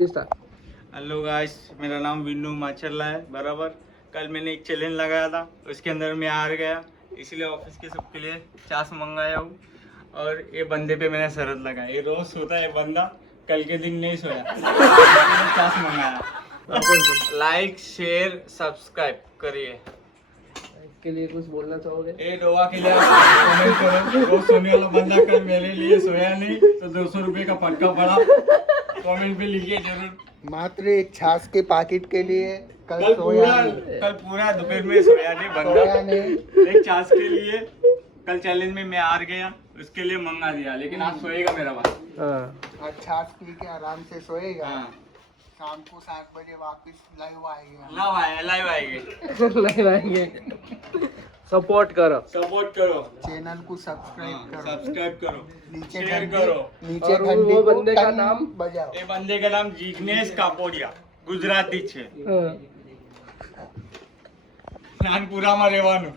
Hello guys, मेरा नाम विन्नू माचरला है। बराबर कल मैंने एक चैलेंज लगाया था, उसके अंदर मैं हार गया, इसलिए ऑफिस के सबके लिए चास मंगाया हूँ। और ये बंदे पे मैंने शरत लगाया, ये रोज सोता है बंदा, कल के दिन नहीं सोया। चास मंगाया। लाइक शेयर सब्सक्राइब करिए। के लिए कुछ बोलना चाहोगे? ए डोवा के लिए कमेंट करो। रोज सोने वाला बंदा कल मेरे लिए सोया नहीं, तो 200 रुपये का फटका पड़ा। कमेंट पे लिखिए जरूर। मात्र एक छाछ के पैकेट के लिए कल पूरा दोपहर में सोया नहीं बंदा। एक छाछ के लिए कल चैलेंज में मैं हार गया, उसके लिए मंगा दिया, लेकिन आज सोएगा मेरा भाई। आज छाछ पी के आराम से सोएगा। हाँ। शाम को 7 बजे वापस लाइव आएगा। लाइव आएंगे। लाएंगे। सपोर्ट करो। चैनल को सब्सक्राइब करो। सब्सक्राइब करो, नीचे शेयर घंटी करो। नीचे और घंटी वो को बंदे का टंग नाम बजाओ। ये बंदे का नाम जिग्नेश कापोडिया, गुजराती છે, નાનપુરામાં રહેવાનું।